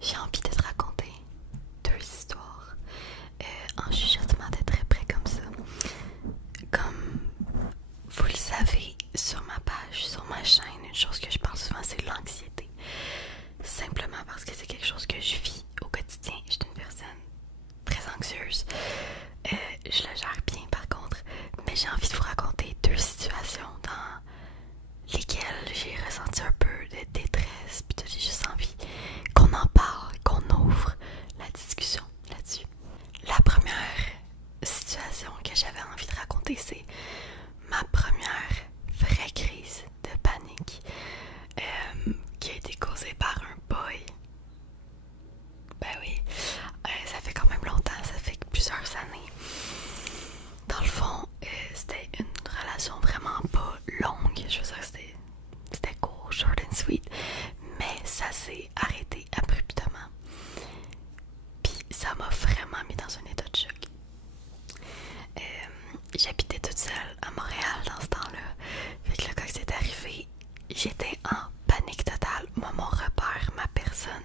j'ai envie de te raconter deux histoires en chuchotement de très près comme ça. Comme vous le savez, sur ma page, sur ma chaîne, une chose que je parle souvent, c'est l'anxiété. Simplement parce que c'est quelque chose que je vis au quotidien. Je suis une personne très anxieuse. Je le gère bien par contre, mais j'ai envie de vous raconter deux situations dans lesquelles j'ai ressenti un peu de détresse, puis j'ai juste envie qu'on en parle, qu'on ouvre la discussion là-dessus. La première situation que j'avais envie de raconter, c'est ma première vraie crise de panique qui a été causée par un boy. Ben oui, ça fait quand même longtemps, ça fait plusieurs années. Dans le fond, c'était une relation vraiment pas longue, je veux dire c'était court, short and sweet, mais ça s'est arrêté abruptement. Puis ça m'a vraiment mis dans un état de choc. J'habitais toute seule à Montréal dans ce temps-là. Fait que là, quand c'est arrivé, j'étais en panique totale. Moi, mon repère, ma personne,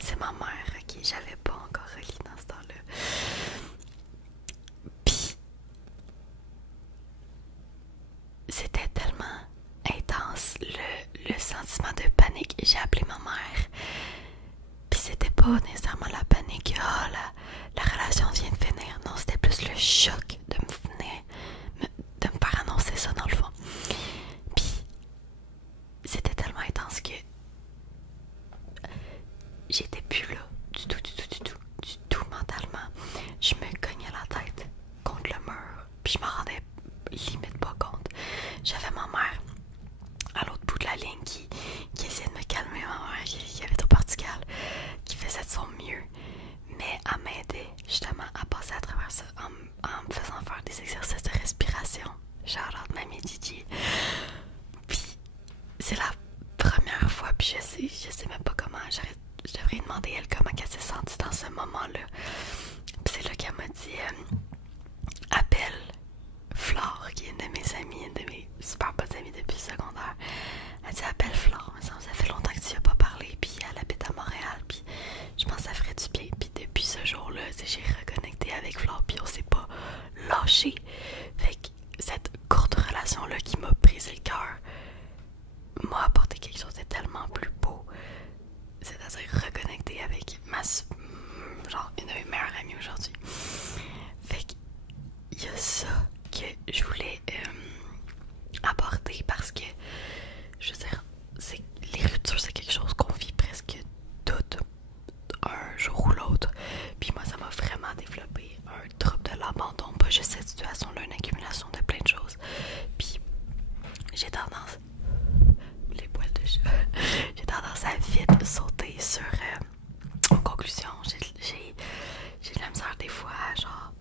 c'est ma mère, ok? J'avais pas encore relié dans ce temps-là. Puis, c'était tellement intense, le sentiment de panique. J'ai appelé ma mère. Puis c'était pas nécessairement la panique, oh la relation vient de finir. Non, c'était plus le choc de me faire annoncer ça dans le fond. Puis c'était tellement intense que j'étais plus là du tout mentalement. Je me cognais la tête contre le mur, puis je m'en rendais limite pas compte. J'avais ma mère à l'autre bout de la ligne qui essayait de me calmer, ma mère qui avait trop Portugal, qui faisait de son mieux, mais elle m'aidait justement à passer à travers ça en me faisant faire des exercices de respiration. Shout-out Mamie Gigi. Puis c'est la première fois, puis je sais même pas comment, je devrais demander elle comment elle s'est sentie dans ce moment-là. Puis c'est là qu'elle m'a dit appelle Flore, qui est une de mes amies, une de mes super bonnes amies depuis le secondaire. Elle dit appelle Flore, ça fait longtemps que tu n'y as pas parlé, puis elle habite à Montréal, puis je pense que ça ferait du bien. Puis depuis ce jour-là, j'ai reconnecté avec Flore, puis on s'est pas lâché. Fait que cette courte relation-là qui m'a brisé le cœur m'a apporté quelque chose de tellement plus beau. C'est-à-dire reconnecter avec genre une de mes meilleures amies aujourd'hui. Fait que il y a ça que je voulais aborder parce que je veux dire, les ruptures c'est quelque chose qu'on vit presque toutes un jour ou l'autre. Puis moi ça m'a vraiment développé un trouble de l'abandon, pas juste cette situation-là, une accumulation de plein de choses. Puis j'ai tendance, les poils de chat, j'ai tendance à vite sauter sur en conclusion. J'ai de la misère des fois à genre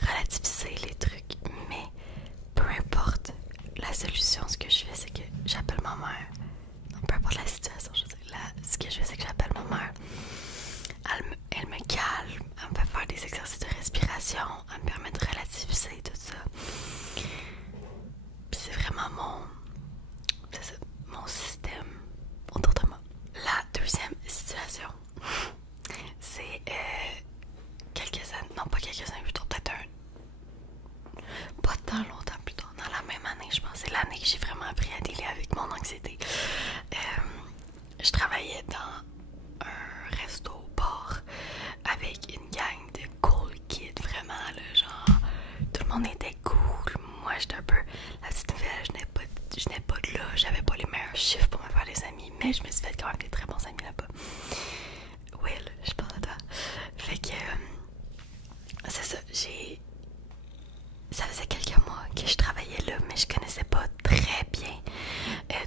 relativiser les trucs, mais peu importe la solution, ce que je fais c'est que j'appelle ma mère. Donc peu importe la situation, je veux dire, ce que je fais c'est que j'appelle ma mère. Elle me calme, elle me fait faire des exercices de respiration, elle me permet de relativiser tout ça. Puis c'est vraiment mon système autour de moi. La deuxième situation, c'est quelques années, non pas quelques années plus tard, peut-être pas tant longtemps plus tard, dans la même année, je pense, c'est l'année que j'ai vraiment appris à dealer avec mon anxiété. Je travaillais dans un resto-bar avec une gang de cool kids, vraiment, là, genre, tout le monde était cool. Moi, j'étais un peu la petite nouvelle, je n'ai pas de là, j'avais pas les meilleurs chiffres pour me faire des amis, mais je me suis fait quand même des très bons amis là-bas. Will, je parle de toi. Fait que, c'est ça, ça faisait quelques mois que je travaillais là, mais je connaissais pas très bien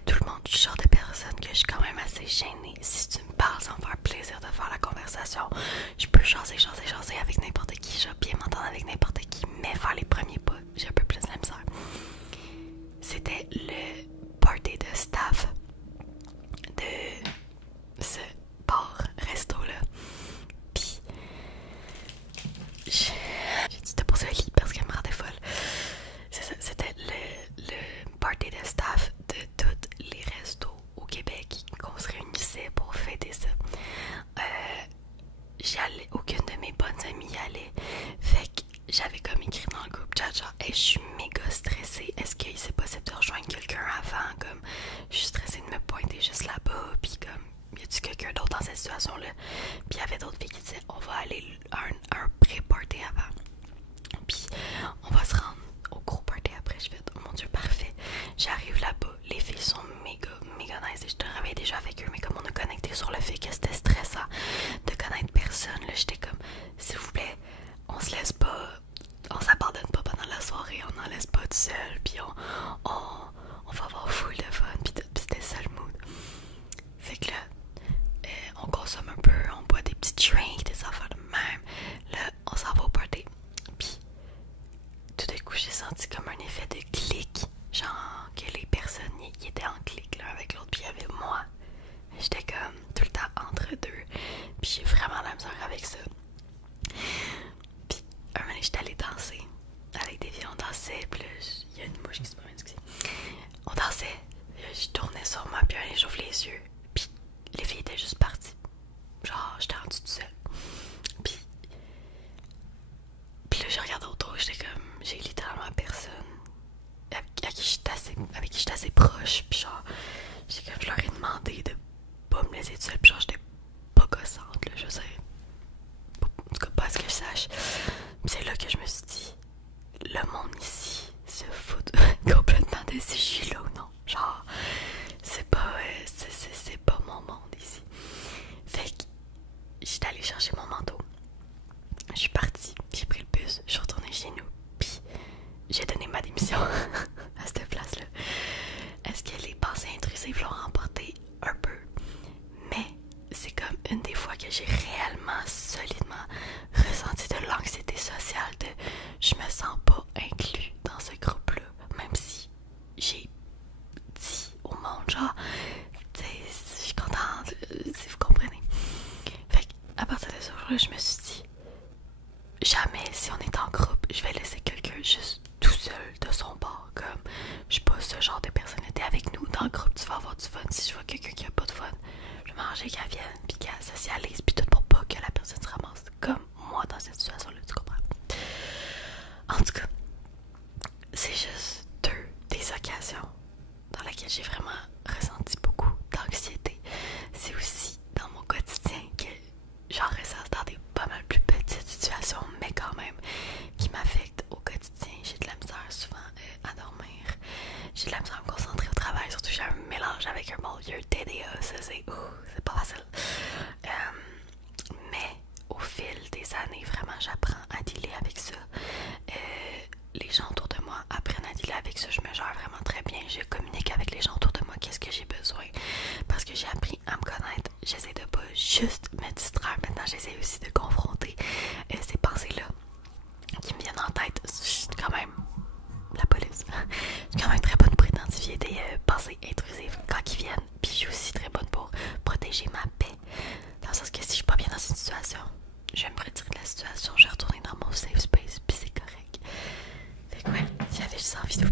tout le monde. Je suis le genre de personne que je suis quand même assez gênée. Si tu me parles, ça me faire plaisir de faire la conversation. Je peux jaser avec n'importe qui. Je vais bien m'entendre avec n'importe qui, mais faire les premiers pas, j'ai un peu plus de la misère. C'était le party de staff de ce bar-resto-là. Puis, j'ai dû te poser un lit parce qu'elle me rendait folle. C'est ça, c'était le party de staff de tous les restos au Québec qu'on se réunissait pour y a-tu quelqu'un d'autre dans cette situation-là? Puis il y avait d'autres filles qui disaient, on va aller à un pré-party avant. Puis on va se rendre au gros party après. Je fais, oh mon Dieu, parfait. J'arrive là-bas, les filles sont méga nice. Et je travaillais déjà avec eux, mais comme on a connecté sur le fait que c'était stressant de connaître personne, là, j'étais comme, s'il vous plaît, on se laisse pas, on s'abandonne pas pendant la soirée, on n'en laisse pas tout seul, puis on va avoir full de fun, puis c'était ça le mood. Fait que là, on consomme un peu, on boit des petits drinks, des affaires de même. Là, on s'en va au party. Puis, tout d'un coup, j'ai senti comme un effet de clic. Genre, que les personnes y étaient en clic l'un avec l'autre, puis il y avait moi. J'étais comme tout le temps entre deux. Puis j'ai vraiment la misère avec ça. Puis, un moment, j'étais allée danser. Avec des filles, on dansait. Puis là, il y a une mouche qui se promène, excusez. On dansait. Je tournais sur moi, puis j'ouvre les yeux. Puis les filles étaient juste parties. Genre, j'étais rendue toute seule. Puis là, je regardais autour, j'étais comme, j'ai littéralement personne avec qui j'étais assez proche. Puis genre, j'étais comme, je leur ai demandé de pas me laisser toute seule. Puis genre, j'étais pas gossante, là, je sais. En tout cas, pas à ce que je sache. Puis c'est là que je me suis dit, le monde ici se fout complètement de si je suis là ou non. Genre, c'est pas mon monde ici. Fait que j'étais allée chercher mon manteau. Je suis partie, j'ai pris le bus, je suis retournée chez nous, puis j'ai donné ma démission à cette place-là. Est-ce que les pensées intrusives l'ont remporté? Un peu. Mais c'est comme une des fois que j'ai réellement, solidement ressenti de l'anxiété sociale, de je me sens pas inclus dans ce groupe-là, même si j'ai dit au monde, genre, je suis contente, si vous comprenez. Fait qu'à partir de ce jour-là, je me suis dit, jamais, si on est en groupe, je vais laisser quelqu'un juste tout seul de son bord. Comme, je suis pas ce genre de personnalité. Avec nous, dans le groupe, tu vas avoir du fun. Si je vois quelqu'un qui a pas de fun, je vais manger qu'elle vienne, puis qu'elle socialise, puis tout pour pas que la personne se ramasse comme moi dans cette situation-là, tu comprends? En tout cas, c'est juste des occasions dans lesquelles j'ai vraiment ressenti beaucoup d'anxiété. C'est aussi dans mon quotidien que j'en ressens dans des pas mal plus petites situations, mais quand même qui m'affectent au quotidien. J'ai de la misère souvent à dormir, j'ai de la misère à me concentrer au travail, surtout j'ai un mélange avec un bon vieux TDA, ça c'est pas facile. Mais au fil des années, vraiment j'apprends à dealer avec ça. Les gens autour de moi apprennent à dealer avec ça, je me gère vraiment très bien, je communique avec les gens autour de moi, qu'est-ce que j'ai besoin, parce que j'ai appris à me connaître. J'essaie de pas juste me distraire, maintenant j'essaie aussi de confronter ces pensées-là qui me viennent en tête. Je suis quand même la police, je suis quand même très bonne pour identifier des pensées intrusives quand ils viennent, puis je suis aussi très bonne pour protéger ma paix, dans le sens que si je suis pas bien dans une situation, je vais me retirer de la situation, je vais retourner dans mon safe space, puis c'est correct. Fait que ouais, j'avais juste envie de vous